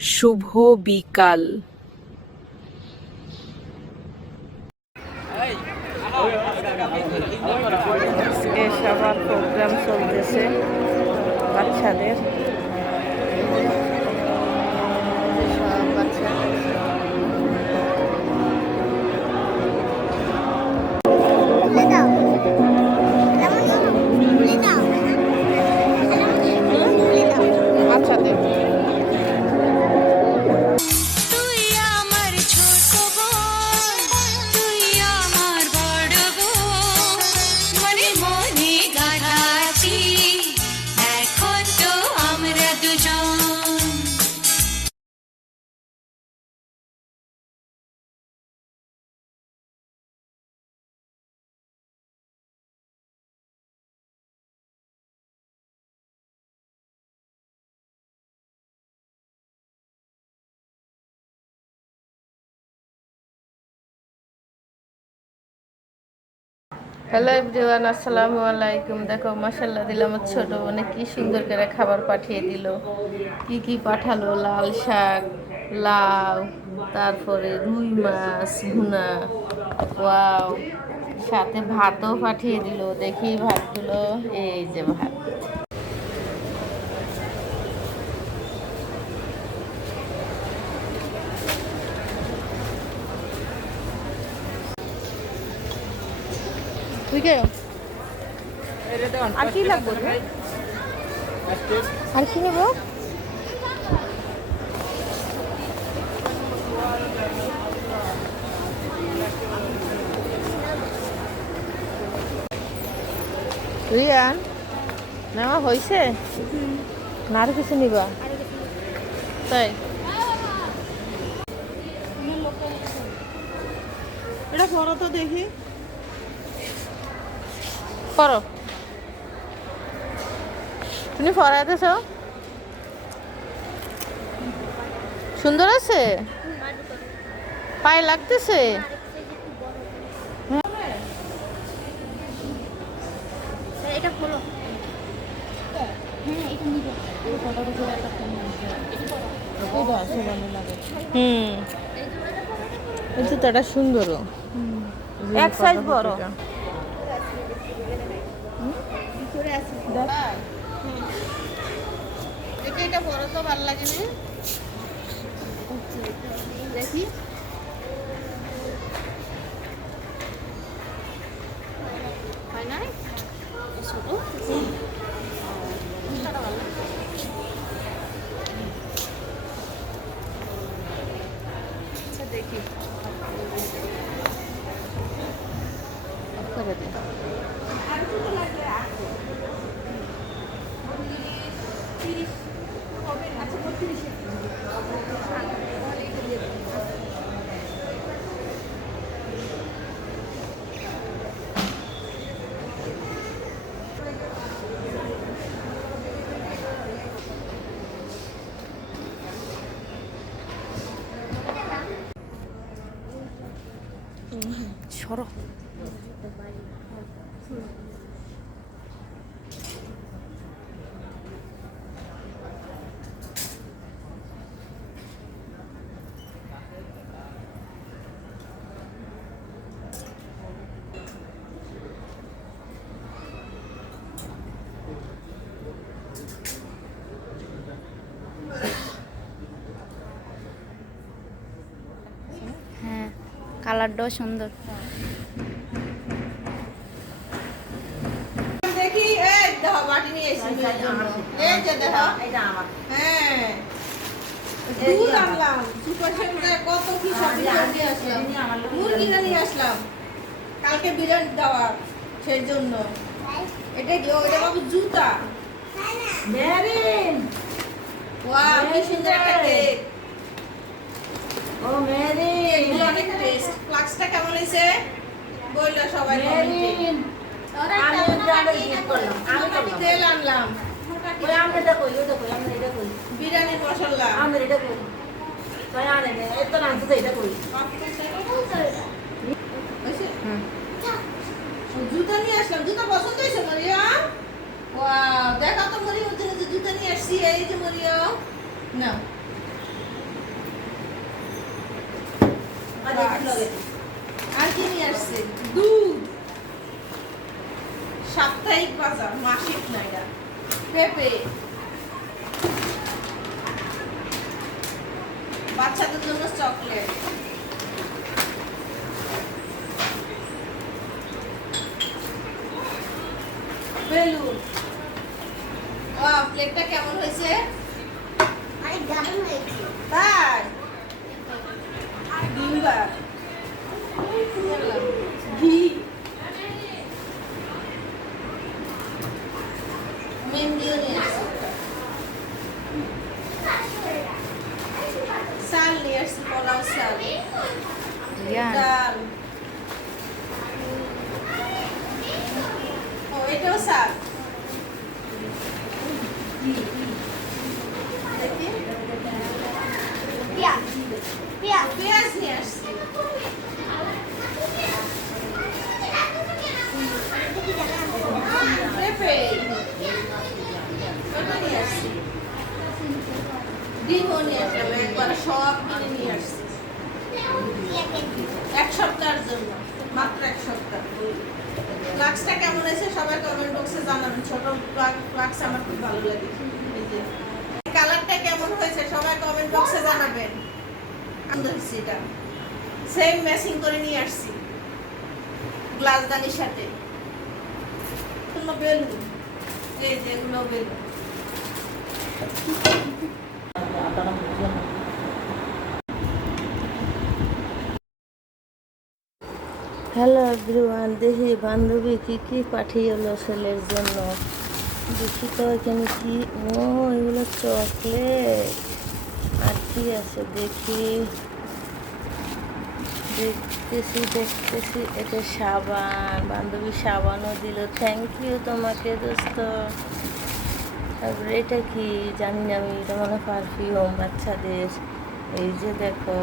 শুভ বিকাল। আজকে সবার প্রোগ্রাম চলতেছে বাচ্চাদের। সব বাচ্চা বাচ্চাদের হ্যালো এভরিওয়ান, আসসালামু আলাইকুম। দেখো মাশাআল্লাহ দিল আমার ছোট বোনে কি সুন্দর করে খাবার পাঠিয়ে দিল। কি কি পাঠালো, লাল শাক, লাউ, তারপরে রুই মাছ ভুনা, ওয়াও, সাথে ভাতও পাঠিয়ে দিল। দেখি ভাতগুলো, এই যে ভাত। আর কি লাগবে, আর কি নেব? রিয়ান নেওয়া হয়েছে না, আর কিছু নিবা? তাই এটা করো তো দেখি, করো। তুমি ফরাইতেছ, সুন্দর আছে, পায়ে লাগতেছে। এটা খোলো। এই জুতাটা সুন্দরও, এক সাইজ বড়। এটা বড় তো ভালো লাগে না, দেখি। হয় না ছোট, আচ্ছা দেখি করে দিই। সরো। হ্যাঁ, কালারটাও সুন্দর। দেখি এই দেখো বাটি নিয়ে এসেছি, এই যে দেখো এটা আমার। হ্যাঁ, দুধ আনলাম, সুপার সেন্টারে কত কি সবজি নিয়ে আসলাম, মুরগি নিয়ে আসলাম কালকে বিরিয়ানি দেওয়ার, সেই জন্য। এটা কি? ওটা বাবু জুতা মেরিন। ওয়াও, কি সুন্দর একটা কেক। ও মেরিন, অনেক টেস্ট। ফ্লাক্সটা কেমন হয়েছে বললো সবাই কমেন্টে। তেল আনলাম, বিরিয়ানির মশলা, জুতা নিয়ে আসলাম। জুতা পছন্দ হয়েছে মরিয়া? ওয়াও, দেখা তো মরিয়ার জন্য যে জুতা নিয়ে আসছি। এই যে মরিয়া, না আর কি নিয়ে আসছে? দুধ, সাপ্তাহিক বাজার, মাসিক না এটা। পেঁপে, বাচ্চাদের জন্য চকলেট, বেলুন। ওয়াও, প্লেটটা কেমন হয়েছে? অনেক দারুণ হয়েছে। তাই ডিম্বার ঘি, মেহেন্দিও নিয়ে আসছি। চাল নিয়ে আসছি, পোলাও চাল, ডাল। ও, এটাও চাল। দেখি, পেঁয়াজ নিয়ে আসছি। পেঁপে, ওটা নিয়ে আসছি। ডিমও নিয়ে আসলাম, একবারে সব কিনে নিয়ে আসছি। 1 সপ্তাহের জন্য, মাত্র 1 সপ্তাহ। ফ্লাক্সটা কেমন হয়েছে সবাই কমেন্ট বক্সে জানাবেন। ছোট ফ্লাক্স আমার খুব ভালো লাগে। এই যে কালারটা কেমন হয়েছে সবাই কমেন্ট বক্সে জানাবেন। সুন্দর হয়েছে এটা, সেম ম্যাচিং করে নিয়ে আসছি গ্লাসদানির সাথে। বেলুন, এই যে এগুলো বেলুন। হ্যালো এভরিওয়ান, দেখি বান্ধবী কি কি পাঠিয়েলো ছেলের জন্য। দেখি তো এখানে কি। ও, এগুলো চকলেট। আর কি আছে দেখি, দেখতেছি এটা সাবান। বান্ধবী সাবানও দিল, থ্যাংক ইউ তোমাকে দোস্ত। তারপরে এটা কি জানি না আমি, এটা মনে পারফিউম বাচ্চাদের। এই যে দেখো,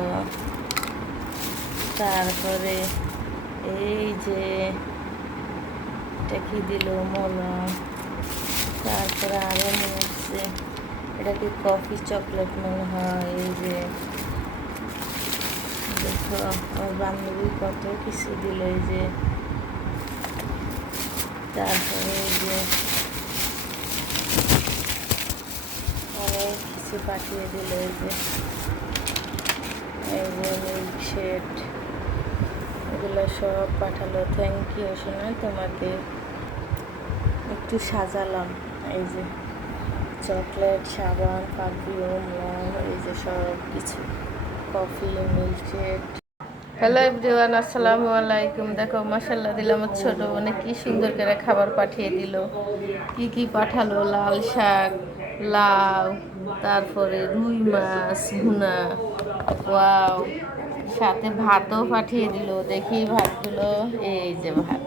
তারপরে এই যে এটা কি দিল, মলম। তারপরে আরো নিয়ে আসছে, এটা কি কফি চকলেট মনে হয়। এই যে দেখো, আমার বান্ধবী কত কিছু দিল। এই যে তারপরে এই যে অনেক কিছু পাঠিয়ে দিল। এই যে মিল্কশেক, এগুলো সব পাঠালো। থ্যাংক ইউ শোনা, তোমাকে একটু সাজালাম। এই যে চকলেট, সাবান, পারফিউম, লং, এই যে সব কিছু, কফি, মিল্কশেক। হ্যালো এভরিওয়ান, আসসালামু আলাইকুম। দেখো মাশাআল্লাহ দিলাম, আমার ছোট বোনে কি সুন্দর করে খাবার পাঠিয়ে দিল। কি কি পাঠালো, লাল শাক, লাউ, তারপরে রুই মাছ ভুনা। ওয়াও, সাথে ভাতও পাঠিয়ে দিল। দেখি ভাতগুলো, এই যে ভাত।